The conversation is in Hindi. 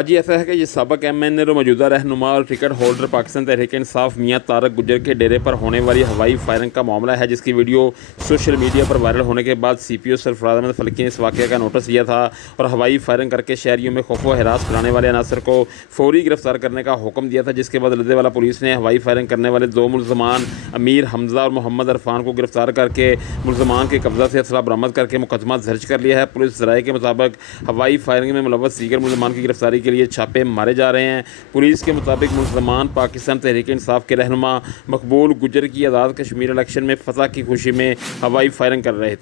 आज ही ऐसा है कि ये सबक MNA और मौजूदा रहनुमा और टिकट होल्डर पाकिस्तान तहरीक इंसाफ मियां तारक गुजर के डेरे पर होने वाली हवाई फायरिंग का मामला है, जिसकी वीडियो सोशल मीडिया पर वायरल होने के बाद CPO सरफराज अहमद फलकी ने इस वाक़े का नोटिस लिया था और हवाई फायरिंग करके शहरियों में खौफ व हरास फैलाने वाले अनासर को फौरी गिरफ्तार करने का हुक्म दिया था। जिसके बाद लद्देवाला पुलिस ने हवाई फायरिंग करने वाले 2 मुल्ज़मान अमीर हमज़ा और मोहम्मद अरफान को गिरफ्तार करके मुल्ज़मान के कब्ज़ा से असला बरामद करके मुकदमा दर्ज कर लिया है। पुलिस ज़राए के मुताबिक हवाई फायरिंग में मुलव्वस दीगर मुल्ज़मान की गिरफ्तारी के लिए छापे मारे जा रहे हैं। पुलिस के मुताबिक मुल्ज़मान पाकिस्तान तहरीक इंसाफ के रहनुमा मकबूल गुजर की आज़ाद कश्मीर इलेक्शन में फतह की खुशी में हवाई फायरिंग कर रहे थे।